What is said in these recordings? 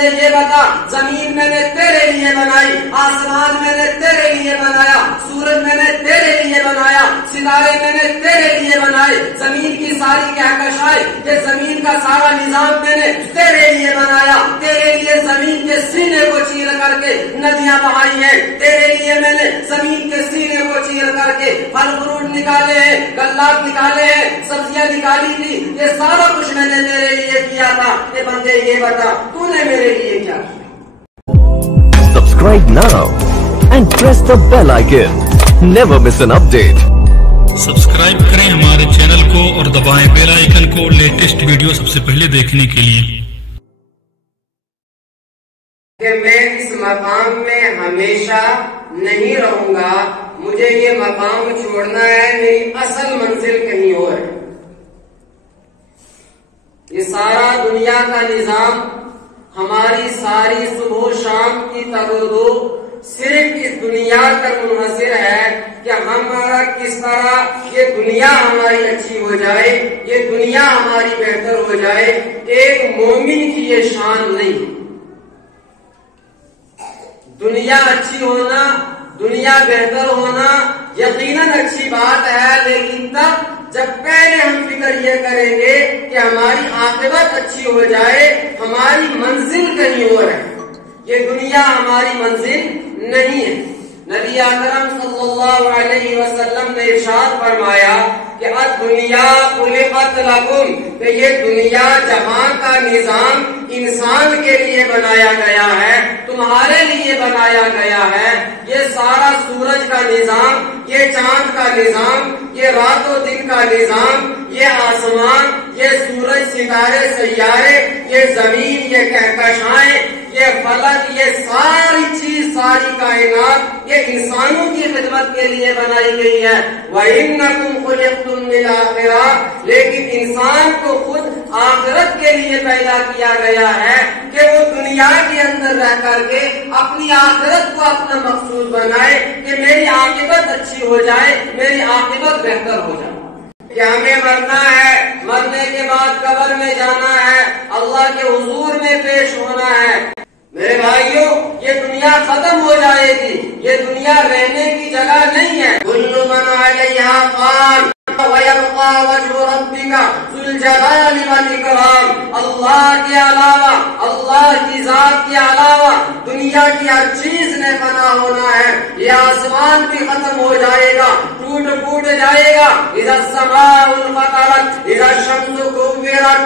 بندے یہ بتا، زمین میں نے تیرے لیے بنائی، آسمان میں نے تیرے لیے بنایا، سورج میں نے تیرے لیے بنایا، ستارے میں نے تیرے لیے بنائے، زمین کی ساری کہکشائیں، یہ زمین کا سارا نظام میں نے تیرے لیے بنایا، تیرے لیے زمین کے سینے کو چیر کر کے ندیاں بہائی ہیں، تیرے لیے میں نے زمین کے سینے کو چیر کر کے پھل فروٹ نکالے ہیں، غلات نکالے ہیں، سبزیاں نکالی تھی، یہ سارا کچھ میں نے تیرے لیے کیا تھا۔ یہ بندے یہ بتا تو نے میرے لیے کیا کیا؟ Subscribe now and press the bell icon. Never miss an update. Subscribe کریں ہمارے چینل کو اور دبائیں بیل آئیکن کو لیٹسٹ ویڈیو سب سے پہلے دیکھنے کے لیے۔ کہ میں اس مقام میں ہمیشہ نہیں رہوں گا، مجھے یہ مقام چھوڑنا ہے، میری اصل منزل کہیں اور ہے۔ یہ سارا دنیا کا نظام، ہماری ساری صبح و شام کی تگودو صرف اس دنیا پر منحصر ہے کہ ہمارا کس طرح یہ دنیا ہماری اچھی ہو جائے، یہ دنیا ہماری بہتر ہو جائے۔ ایک مومن کی یہ شان نہیں۔ دنیا اچھی ہونا، دنیا بہتر ہونا یقیناً اچھی بات ہے، لیکن تب جب پہلے ہم فکر یہ کریں گے کہ ہماری عاقبت اچھی ہو جائے، ہماری منزل کہیں اور ہے، یہ دنیا ہماری منزل نہیں ہے۔ نبی اکرم صلی اللہ علیہ وسلم نے ارشاد فرمایا کہ الدنیا خلقت لکم، کہ یہ دنیا جہاں کا نظام انسان کے لیے بنایا گیا ہے، تمہارے لیے بنایا گیا ہے۔ یہ سارا سورج کا نظام، یہ چاند کا نظام، یہ رات و دن کا نظام، یہ آسمان، یہ سورج، ستارے، سیارے، یہ زمین، یہ کہکشائیں، یہ فلک، یہ ساری چیز، ساری کائنات، یہ انسانوں کی خدمت کے لیے بنائی گئی ہے۔ وَإِنَّكُمْ خُلِقْتُمْ لِلْآخِرَةِ، لیکن انسان کو خود آخرت کے لیے پیدا کیا گیا ہے کہ وہ دنیا کے اندر رہ کر کے اپنی آخرت کو اپنا مقصود بنائے کہ میری عاقبت اچھی ہو جائے، میری عاقبت بہتر ہو جائے۔ کہ ہمیں مرنا ہے، مرنے کے بعد قبر میں جانا ہے، اللہ کے حضور میں پیش ہونا ہے۔ میرے بھائیوں، یہ دنیا ختم ہو جائے گی، یہ دنیا رہنے کی جگہ نہیں ہے۔ كُلُّ مَنْ عَلَيْهَا فَانٍ وَيَبْقَى وَجْهُ رَبِّكَ ذُو الْجَلَالِ وَالْإِكْرَامِ، اللہ کے علاوہ، اللہ کی ذات کے علاوہ دنیا کی ہر چیز نے فنا ہونا ہے۔ یہ آسمان بھی ختم ہو جائے گا، ٹوٹ پھوٹ جائے گا۔ اِذَا السَّمَاءُ انفطرت، اِذَا الشَّمْسُ كُوِّرَتْ،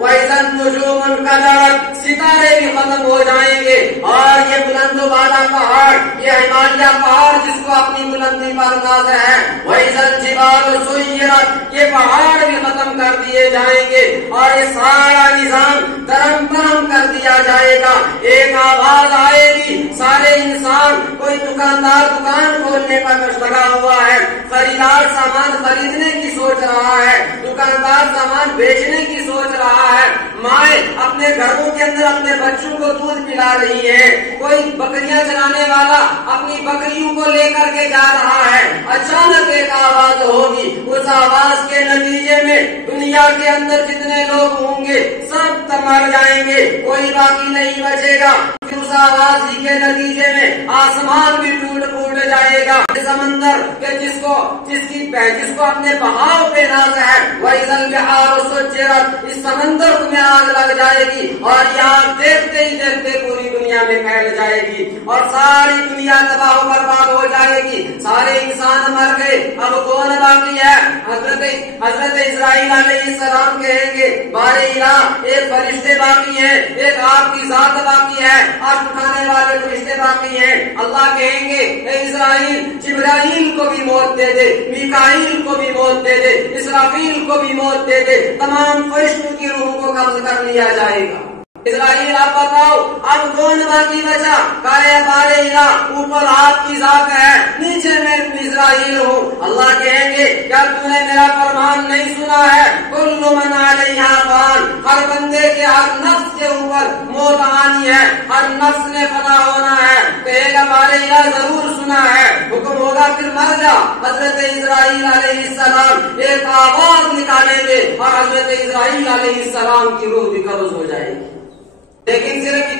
وَإِذَا النُّجُومُ انكَدَرَتْ، ستارے بھی ختم ہو جائیں گے، اور یہ بلند و بالا پہاڑ، یہ ہمالیہ پہاڑ جس کو اپنی بلندی پر ناز ہے، وَإِذَا الْجِبَالُ سُيِّرَتْ، یہ پہاڑ بھی ختم کر دیے جائیں گے، اور یہ سارا نظام درم برہم کر دیا جائے گا۔ ایک آواز آئے گی، سارے انسان، کوئی دکاندار دکان کھولنے پر لگا ہوا ہے، خریدار سامان خریدنے کی سوچ رہا ہے، دکاندار سامان بیچنے کی سوچ رہا ہے، مائیں اپنے گھروں کے اندر اپنے بچوں کو دودھ پلا رہی ہے، کوئی بکریاں چلانے والا اپنی بکریوں کو لے کر کے جا رہا ہے۔ اچانک ایک آواز ہوگی، اس آواز کے نتیجے میں دنیا کے اندر جتنے لوگ ہوں گے سب مر جائیں گے، کوئی باقی نہیں بچے گا۔ اس آواز ہی کے نتیجے میں آسمان بھی ٹوٹ پھوٹ جائے گا۔ سمندر کہ جس کو اپنے بہاؤ پہ ناز ہے، وَإِذَا الْبِحَارُ سُجِّرَتْ، اس سمندر میں آگ لگ جائے گی، اور یہ آگ دیکھتے ہی دیکھتے پوری دنیا میں پھیل جائے گی، اور ساری دنیا تباہ و برباد ہو جائے گی، سارے انسان مر گئے۔ اب کون باقی ہے؟ حضرت اسرائیل علیہ السلام کہیں گے، بارے الہ، ایک فرشتے باقی ہیں، ایک آپ کی ذات باقی ہے، آگ اٹھانے والے فرشتے باقی ہیں۔ اللہ کہیں گے، اے اسرائیل، جبرائیل کو بھی موت دے دے، میکائیل کو بھی موت دے دے، اسرافیل کو بھی موت دے دے، تمام فرشتوں کی روح کو قبض کر لیا جائے گا۔ اسرائیل آپ بتاؤ اب کون باقی بچا؟ کہے بارے الہ، اوپر آپ کی ذات ہے، نیچے میں اسرائیل ہوں۔ اللہ کہیں گے کیا تو نے میرا فرمان نہیں سنا ہے؟ کل من علیہا فان، ہر بندے کے ہر نفس کے اوپر موت آنی ہے، ہر نفس نے فنا ہونا ہے۔ کہے گا بارے الہ ضرور سنا ہے، حکم ہوگا پھر مر جا۔ حضرت اسرائیل علیہ السلام ایک آواز نکالیں گے اور حضرت اسرائیل علیہ السلام کی روح بھی قبض ہو جائے گی۔ لیکن صرف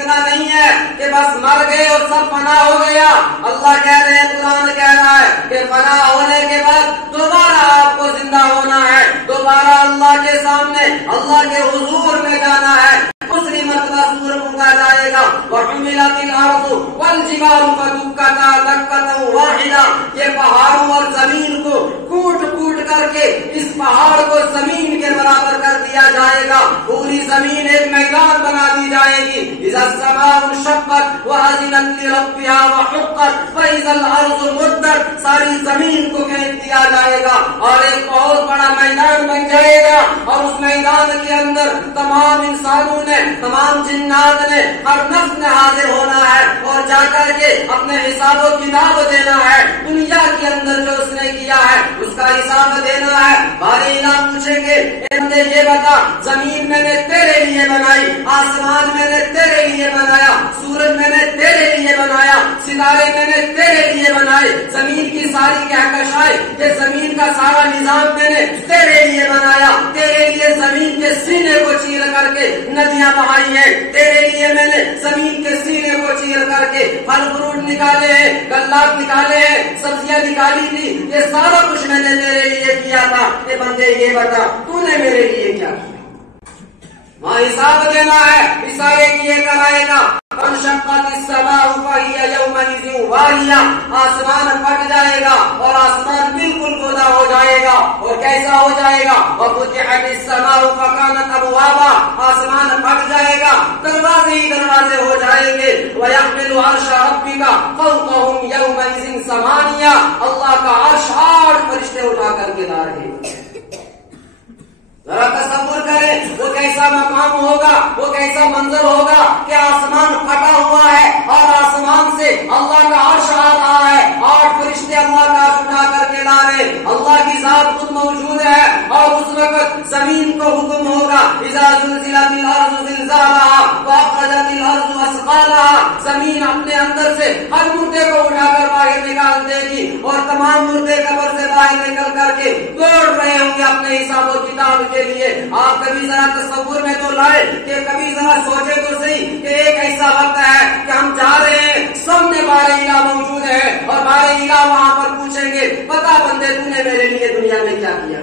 کہ بس مر گئے اور سب فنا ہو گیا. اللہ کہہ رہے ہیں, قرآن کہہ رہا ہے کہ فنا ہونے کے بعد دوبارہ آپ کو زندہ ہونا ہے, دوبارہ اللہ کے سامنے اللہ کے حضور میں جانا ہے. دوسری مرتبہ سور پھونکا جائے گا. وحملت الارض والجبال فدکتا دکتا واحدہ, یہ پہاڑوں اور زمین کو کوٹ کوٹ کر کے اس پہاڑ کو زمین کے برابر کر دیا جائے گا. پوری زمین ایک میدان بنا دی جائے گی. اذا السماء انشقت واذنت لربها وحقت واذا الارض مدت, ساری زمین کو پھینک دیا جائے گا اور ایک بہت بڑا میدان بن جائے گا. اور اس میدان کے اندر تمام انسانوں نے, تمام جنات نے, ہر نفس نے حاضر ہونا ہے اور جا کر کے اپنے حساب و کتاب دینا ہے. دنیا کے اندر جو اس نے کیا ہے اس کا حساب دینا ہے. بارے الہ پوچھیں گے, اے یہ بتا, زمین میں نے تیرے لیے بنائی, آسمان میں نے تیرے لیے بنایا, سورج میں نے تیرے لیے بنایا, ستارے میں نے تیرے لیے بنائے, زمین کی ساری کہکشائیں, یہ زمین کا سارا نظام میں نے تیرے لیے بنایا. تیرے لیے زمین کے سینے کو چیر کر کے ندیاں بہائی ہیں, تیرے لیے میں نے زمین کے سینے کو چیر کر کے پھل فروٹ نکالے ہیں, غلات نکالے ہیں, سبزیاں نکالی تھی. یہ سارا کچھ میں نے تیرے لیے کیا تھا. یہ بندے یہ بتا, تو نے میرے لیے کیا کیا؟ وہاں حساب دینا ہے, اشارے کیے کرائے گا. انشقت السماء فهي يومئذ واهية, آسمان پھٹ جائے گا اور آسمان بالکل گودا ہو جائے گا. اور کیسا ہو جائے گا؟ وفتحت السماء فكانت ابوابا, آسمان پھٹ جائے گا, دروازے ہی دروازے ہو جائیں گے. ويحمل عرش ربك فوقهم يومئذ ثمانية, اللہ کا عرش 8 فرشتے اٹھا کر کے لا رہے ہیں. ذرا تصور کریں وہ کیسا مقام ہوگا, وہ کیسا منظر ہوگا کہ آسمان پھٹا ہوا ہے اور آسمان سے اللہ کا عرش آ رہا ہے, 8 فرشتے اللہ کا عرش اٹھا کر کے لا رہے. اللہ کی ذات خود موجود ہے اور اس وقت زمین کو حکم ہوگا, اذا زلزلت الارض زلزالها واخرجت الارض اثقالها, زمین اپنے اندر سے ہر مردے کو اٹھا کر باہر نکال دے گی اور تمام مردے قبر سے باہر نکل کر کے دوڑ رہے ہوں گے اپنے حساب و کتاب کے لیے. آپ کبھی ذرا تصور میں تو لائے کہ کبھی ذرا سوچے تو صحیح کہ ایک ایسا وقت ہے کہ ہم جا رہے ہیں, سامنے بارے الہ موجود ہے اور بارے الہ وہاں پر پوچھیں گے, بتا بندے تو نے میرے لیے دنیا میں کیا کیا؟